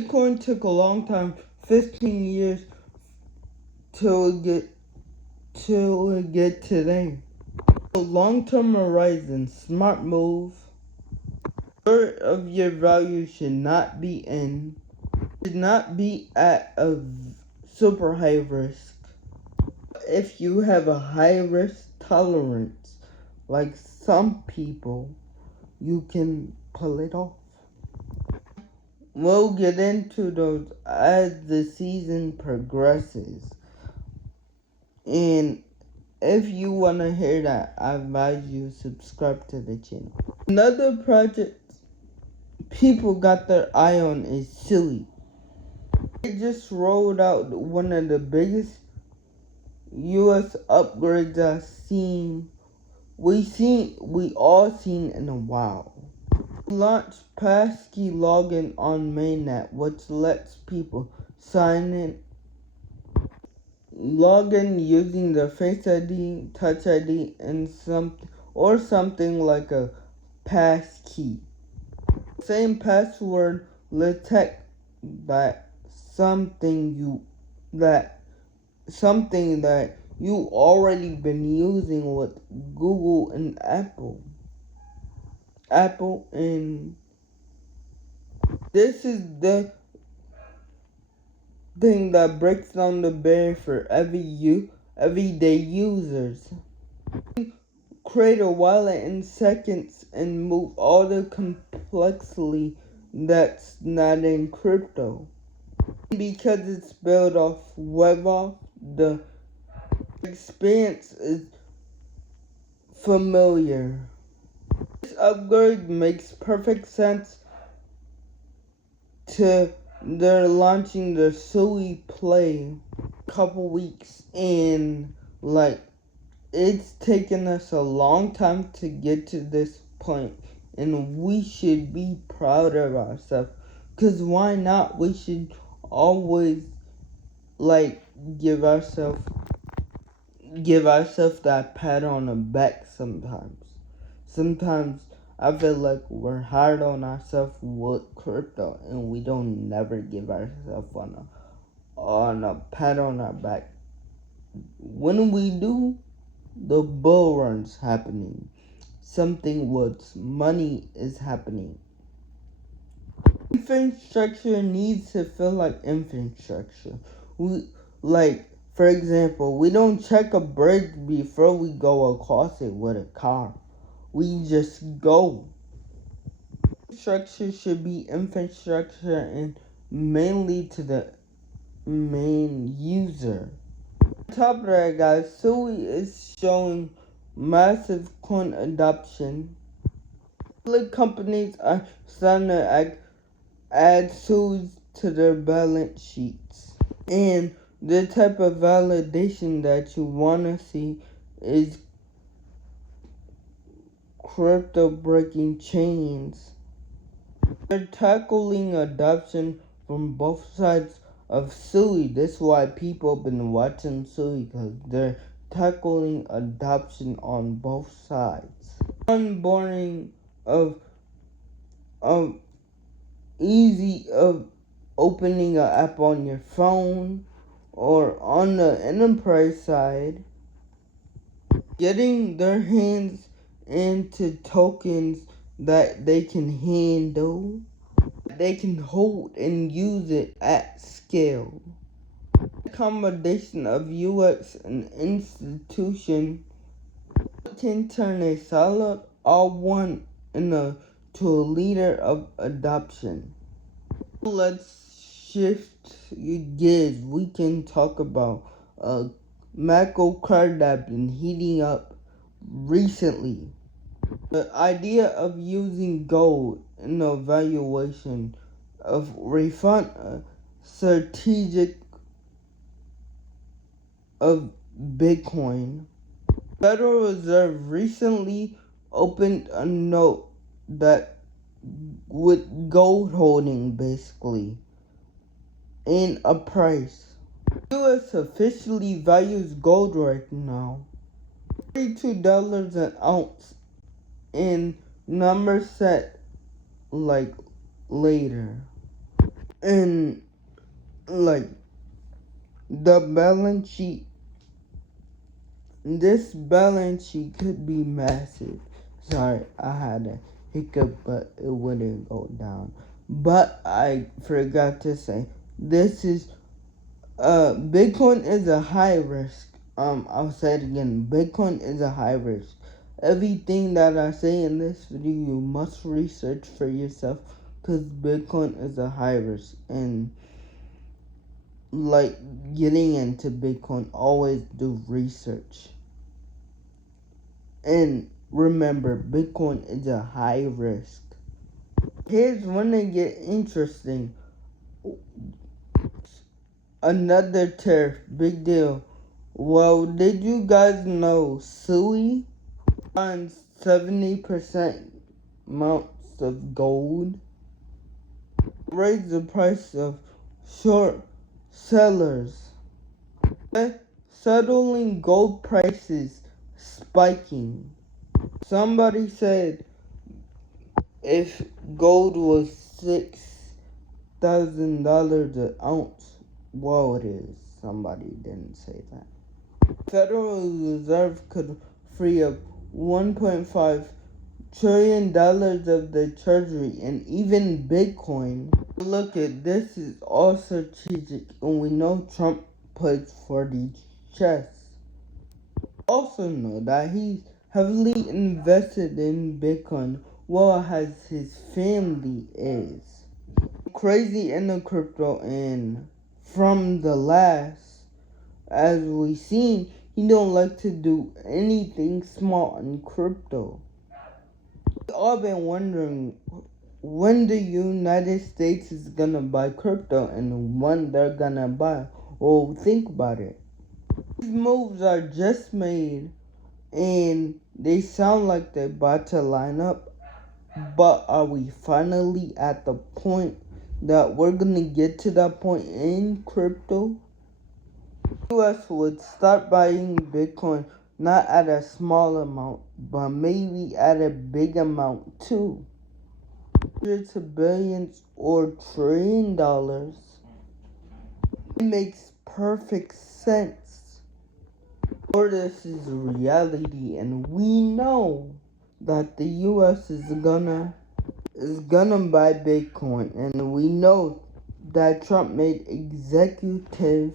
Bitcoin took a long time, 15 years till it get today. Long-term horizon, smart move. Third of your value should not be at a super high risk. If you have a high risk tolerance, like some people, you can pull it off. We'll get into those as the season progresses. And if you want to hear that, I advise you subscribe to the channel. Another project people got their eye on is Sui. They just rolled out one of the biggest US upgrades we all seen in a while. Launched passkey login on mainnet, which lets people log in using their Face ID, Touch ID, and something like a passkey. Same password detect that something that you already been using with Google and Apple. And this is the thing that breaks down the barrier for everyday users. Create a wallet in seconds and move all the complexity that's not in crypto. Because it's built off WebOff, the experience is familiar. This upgrade makes perfect sense to they're launching the Sui Play couple weeks, and it's taken us a long time to get to this point, and we should be proud of ourselves, because why not? We should always give ourselves that pat on the back. Sometimes I feel like we're hard on ourselves with crypto, and we don't never give ourselves on a pat on our back. When we do, the bull run's happening. Something with money is happening. Infrastructure needs to feel like infrastructure. For example, we don't check a bridge before we go across it with a car. We just go. Infrastructure should be infrastructure and mainly to the main user. On top of that, guys, Sui is showing massive coin adoption. Public companies are starting to add Suis to their balance sheets. And the type of validation that you want to see is crypto breaking chains. They're tackling adoption from both sides of Sui. That's why people have been watching Sui, because they're tackling adoption on both sides. Onboarding of easy of opening an app on your phone or on the enterprise side, getting their hands into tokens that they can handle, they can hold and use it at scale. A combination of UX and institution can turn a solid all-one to a leader of adoption. Let's shift gears. We can talk about macro card that been heating up recently. The idea of using gold in the valuation of refund strategic of Bitcoin. Federal Reserve recently opened a note that with gold holding basically in a price. US officially values gold right now $32 an ounce, and numbers set later. And like the balance sheet, this balance sheet could be massive. Sorry, I had a hiccup, but it wouldn't go down. But I forgot to say, this is Bitcoin is a high risk. I'll say it again. Bitcoin is a high risk. Everything that I say in this video, you must research for yourself, because Bitcoin is a high risk. And like getting into Bitcoin, always do research. And remember, Bitcoin is a high risk. Here's when it get interesting. Another tariff, big deal. Well, did you guys know Sui finds 70% amounts of gold? Raise the price of short sellers. Settling gold prices spiking. Somebody said if gold was $6,000 an ounce, well, it is. Somebody didn't say that. Federal Reserve could free up $1.5 trillion of the treasury, and even Bitcoin. Look at this, is all strategic, and we know Trump plays for the chess. Also know that he's heavily invested in Bitcoin, well as his family is. Crazy in the crypto, and from the last, as we seen, he don't like to do anything small in crypto. We've all been wondering when the United States is gonna buy crypto and when they're gonna buy. Well, think about it. These moves are just made and they sound like they're about to line up, but are we finally at the point that we're gonna get to that point in crypto? US would start buying Bitcoin not at a small amount, but maybe at a big amount too. Hundreds of billions or trillion dollars. It makes perfect sense. Or this is reality, and we know that the US is gonna buy Bitcoin, and we know that Trump made executive.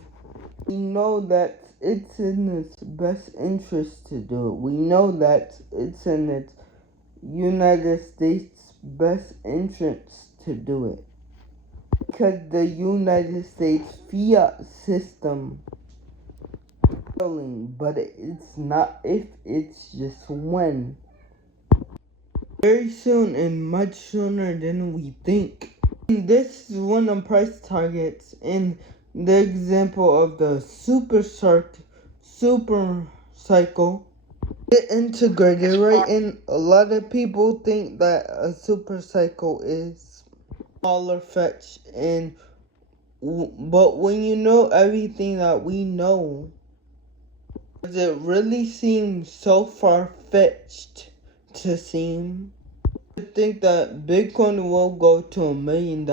We know that it's in its best interest to do it. We know that it's in its United States' best interest to do it. Because the United States fiat system is failing, but it's not if, it's just when. Very soon, and much sooner than we think. And this is one of price targets in the example of the super cycle. Get integrated, right? And a lot of people think that a super cycle is smaller fetch, and but when you know everything that we know, does it really seem so far-fetched to seem? To think that Bitcoin will go to $1 million.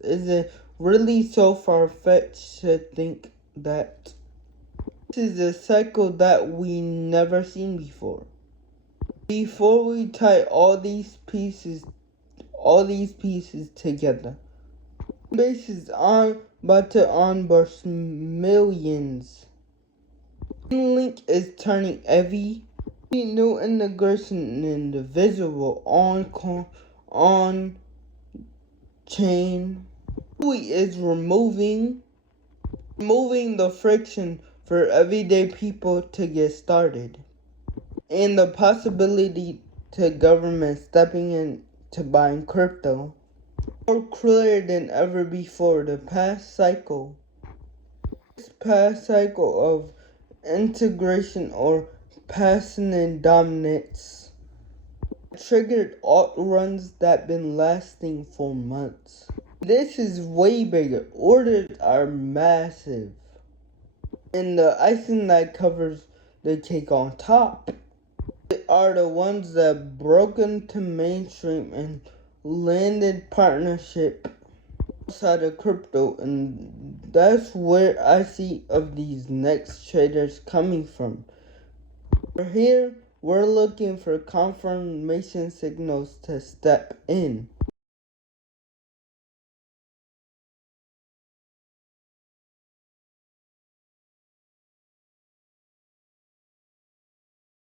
Is it really so far-fetched to think that this is a cycle that we never seen before? Before we tie all these pieces together, Coinbase is about to onboard millions. Link is turning every new integration individual on chain. Sui is removing the friction for everyday people to get started, and the possibility to government stepping in to buying crypto more clear than ever before. This past cycle of integration or passive dominance triggered alt runs that been lasting for months. This is way bigger. Orders are massive, and the icing that covers the cake on top are the ones that broke into mainstream and landed partnership outside of crypto, and that's where I see of these next traders coming from. Here we're looking for confirmation signals to step in.